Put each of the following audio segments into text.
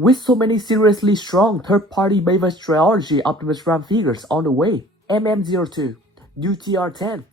With so many seriously strong third-party Bayverse trilogy Optimus Prime figures on the way, MM-02, UTR-10,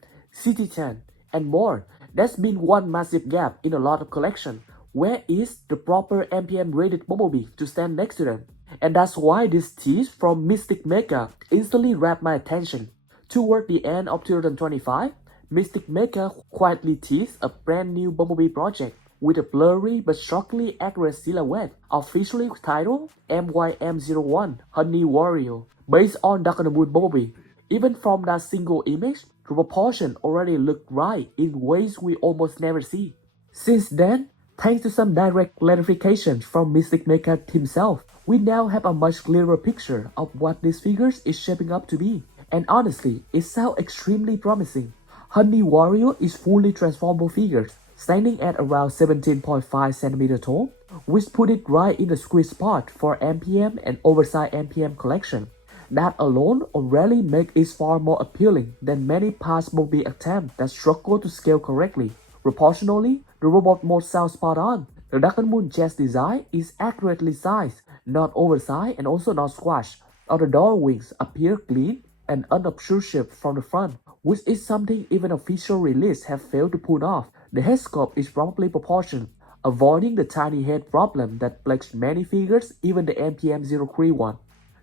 CT-10, and more, there's been one massive gap in a lot of collection. Where is the proper MPM-graded Bumblebee to stand next to them? And that's why this tease from MysticMecha instantly grabbed my attention. Toward the end of 2025, MysticMecha quietly teased a brand new Bumblebee project with a blurry but shockingly accurate silhouette, officially titled MYM-01 Honey Warrior, based on Dark on the Moon Bumblebee. Even from that single image, the proportion already looked right in ways we almost never see. Since then, thanks to some direct clarifications from MysticMecha himself, we now have a much clearer picture of what this figure is shaping up to be. And honestly, it sounds extremely promising. Honey Warrior is fully transformable figure, standing at around 17.5 cm tall, which put it right in the sweet spot for MPM and oversized MPM collection. That alone already makes it far more appealing than many past Bumblebee attempts that struggle to scale correctly. Proportionally, the robot mode sounds spot on. The Dark Moon chest design is accurately sized, not oversized and also not squashed. All the door wings appear clean and unobtrusive from the front, which is something even official release have failed to pull off. The head sculpt is properly proportioned, avoiding the tiny head problem that plagues many figures, even the MPM-03 one.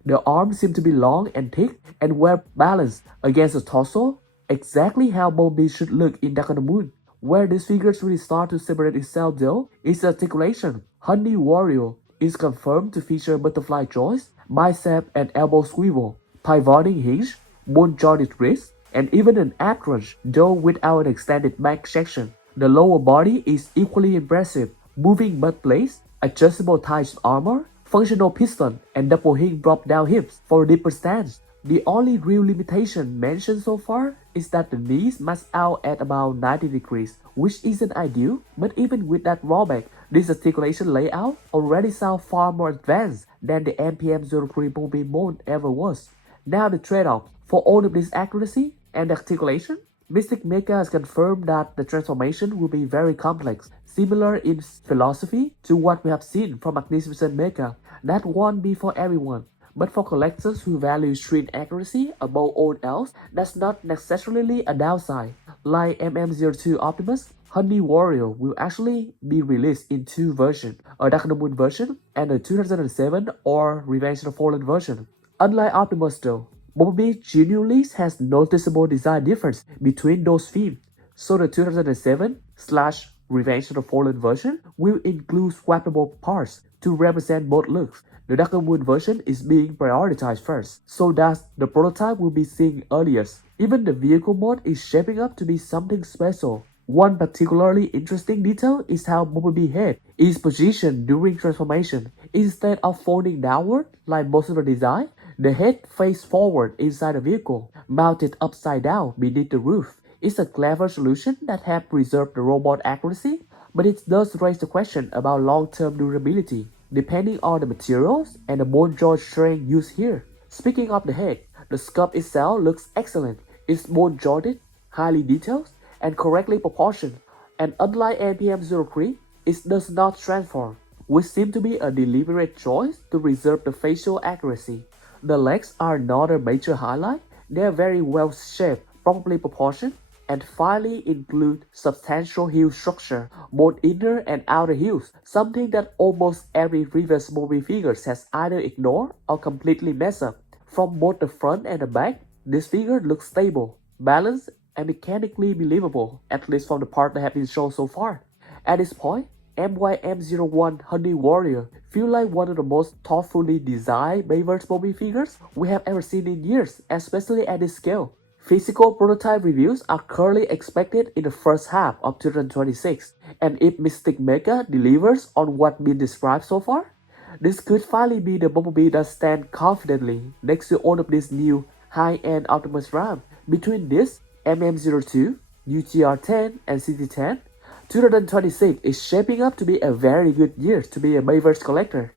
The arms seem to be long and thick and well balanced against the torso, exactly how Bumblebee should look in Dark on the Moon. Where this figure really starts to separate itself though is the articulation. Honey Warrior is confirmed to feature butterfly joints, bicep and elbow swivel, pivoting hinge, bone-jointed wrist, and even an ab crunch, though without an extended back section. The lower body is equally impressive, moving butt plates, adjustable thighs armor, functional piston, and double hinge drop-down hips for a deeper stance. The only real limitation mentioned so far is that the knees must out at about 90 degrees, which isn't ideal, but even with that drawback, this articulation layout already sounds far more advanced than the MPM-03 Bumblebee mode ever was. Now the trade-off for all of this accuracy and articulation, MysticMecha has confirmed that the transformation will be very complex, similar in philosophy to what we have seen from Magnificent Mecha. That won't be for everyone, but for collectors who value extreme accuracy above all else, that's not necessarily a downside. Like MM-02 Optimus, Honey Warrior will actually be released in two versions, a Dark on the Moon version and a 2007 or Revenge of the Fallen version. Unlike Optimus though, Bumblebee genuinely has noticeable design difference between those themes, so the 2007/Revenge of the Fallen version will include swappable parts to represent both looks. The Dark Moon version is being prioritized first, so thus the prototype will be seen earliest. Even the vehicle mode is shaping up to be something special. One particularly interesting detail is how Bumblebee head is positioned during transformation. Instead of folding downward like most of the design, the head faces forward inside the vehicle, mounted upside down beneath the roof. It's a clever solution that helps preserve the robot accuracy, but it does raise the question about long-term durability, depending on the materials and the bone joint strength used here. Speaking of the head, the sculpt itself looks excellent. It's bone jointed, highly detailed, and correctly proportioned, and unlike MPM-03, it does not transform, which seems to be a deliberate choice to reserve the facial accuracy. The legs are another major highlight. They are very well shaped, properly proportioned, and finally include substantial heel structure, both inner and outer heels, something that almost every reverse Bumblebee figure has either ignored or completely messed up. From both the front and the back, this figure looks stable, balanced, and mechanically believable, at least from the part that have been shown so far. At this point, MYM-01 Honey Warrior feels like one of the most thoughtfully designed Bayverse Bumblebee figures we have ever seen in years, especially at this scale. Physical prototype reviews are currently expected in the first half of 2026, and if MysticMecha delivers on what's been described so far, this could finally be the Bumblebee that stands confidently next to all of these new high-end Optimus Prime. Between this, MM-02, UTR-10, and CT-10, 2026 is shaping up to be a very good year to be a Bayverse collector.